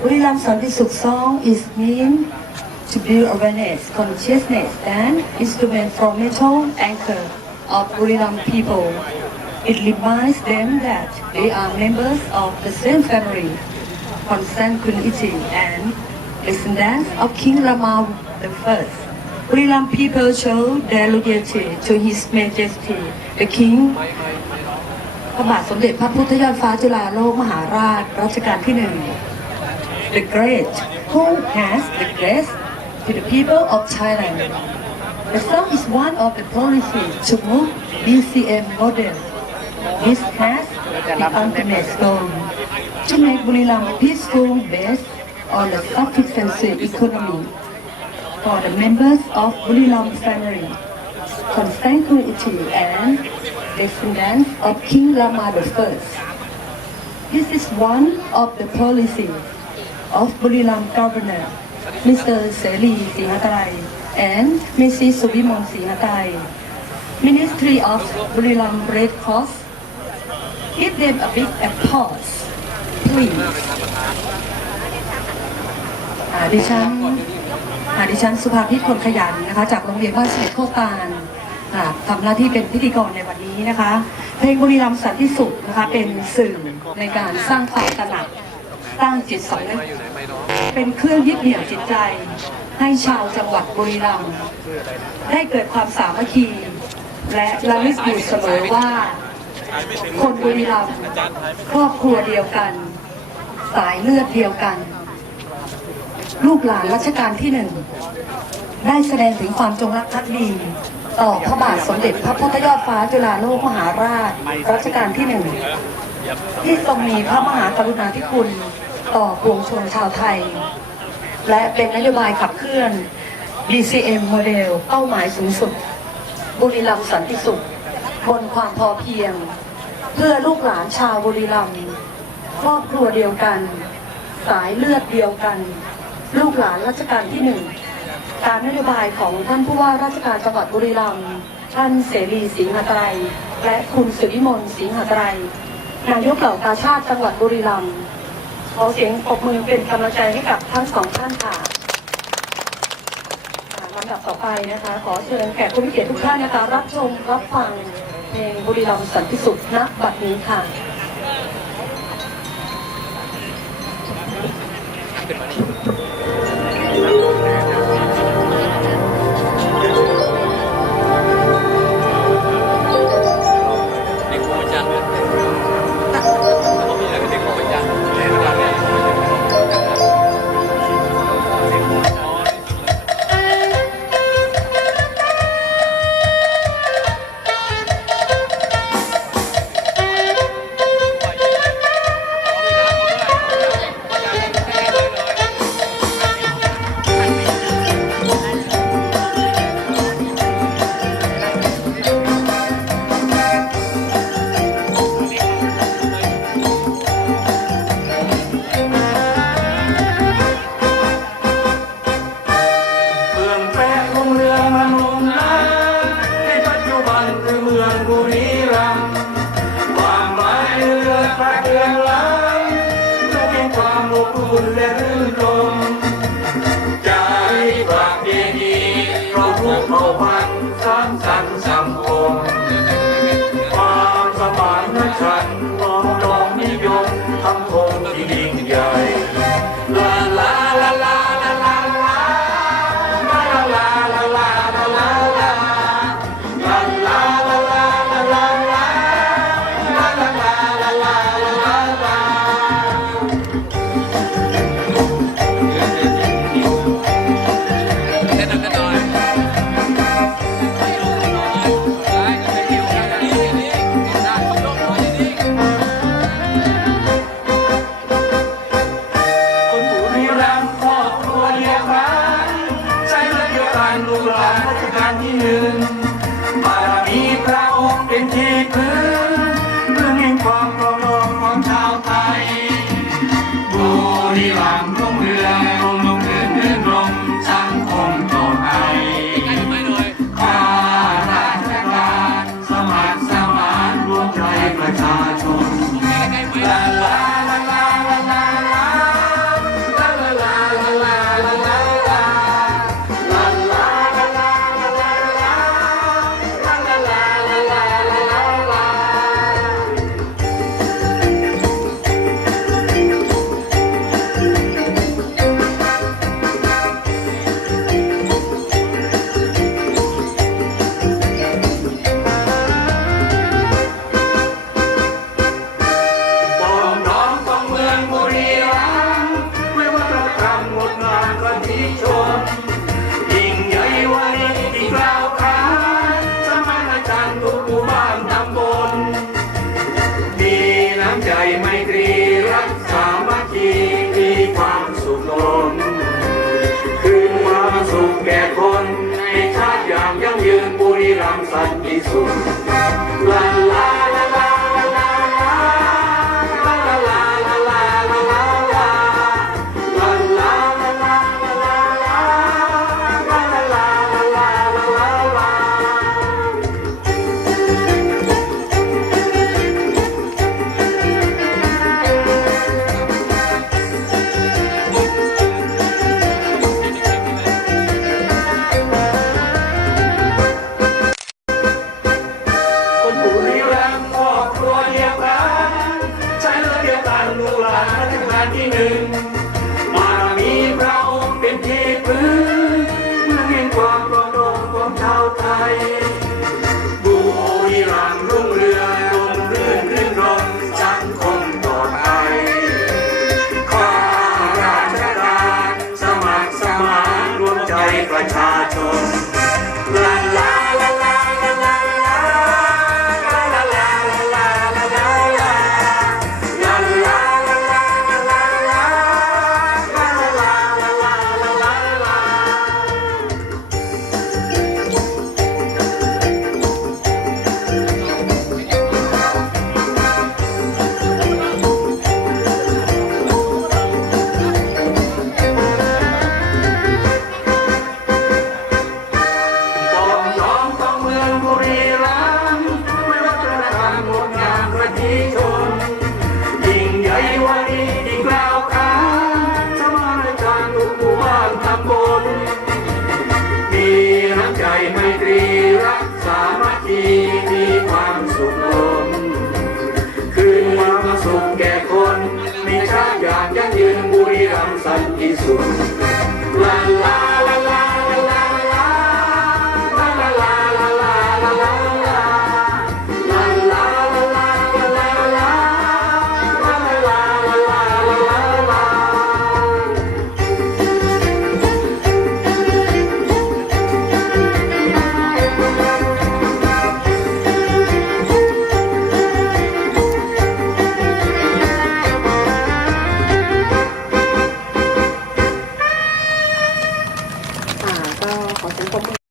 Buriram Santisuk song is mean to build awareness, consciousness, and instrumental anchor of Buriram people. It reminds them that they are members of the same family, consanguinity, and descendants of King Rama I. Buriram people show their loyalty to His Majesty, the King พระบาทสมเด็จพระพุทธยอดฟ้าจุฬาโลกมหาราชรัชกาลที่หนึ่ง The Great who has the grace to the people of Thailand The song is one of the policies to move BCM model This has the ultimate goal to make Buriram peaceful based on the sufficiency economy for the members of Buriram family consanguinity and descendants of King Rama I. This is one of the policies of Buriram Governor, Mr. Seri Sihatharai and Mrs. Subimon Sihatharai. Ministry of Buriram Red Cross, give them a big applause, please. อ่าดิฉันอ่าดิฉันสุภาพิษคนขยันนะคะ จากโรงเรียนบ้านเสด็จโคตานอ่าทำหน้าที่เป็นพิธีกรในวันนี้นะคะ เพลงบุรีรัมย์สันติสุขนะคะ เป็นสื่อในการสร้างความตระหนัก สร้างจิตสำนึกเป็นเครื่องยึดเหนี่ยวจิตใจ ให้ชาวจังหวัดบุรีรัมย์ได้เกิดความสามัคคี และระลึกอยู่เสมอว่า คนบุรีรัมย์ครอบครัวเดียวกัน สายเลือดเดียวกัน ลูกหลานรัชกาลที่หนึ่งได้แสดงถึงความจงรักภักดีต่อพระบาทสมเด็จพระพุทธยอดฟ้าจุฬาโลกมหาราชรัชกาลที่หนึ่งที่ทรงมีพระมหากรุณาธิคุณ ต่อปวงชนชาวไทย และเป็นนโยบายขับเคลื่อน BCM โมเดลเป้าหมายสูงสุด บุรีรัมย์สันติสุข บนความพอเพียง เพื่อลูกหลานชาวบุรีรัมย์ครอบครัวเดียวกัน สายเลือดเดียวกัน ลูกหลานรัชกาลที่หนึ่งตามนโยบายของท่านผู้ว่าราชการจังหวัดบุรีรัมย์ท่านเสรีสิงหไตรยและคุณสุวิมลสิงหไตรยนายกเหล่ากาชาติจังหวัดบุรีรัมย์ ขอเสียงปรบมือเป็นกำลังใจให้กับทั้งสองท่านค่ะลำดับต่อไปนะคะ ขอเชิญแขกผู้มีเกียรติทุกท่านนะคะ รับชมรับฟังเพลงบุรีรัมย์สันติสุขณบัดนี้ค่ะเด็ สันติสุข Potatoes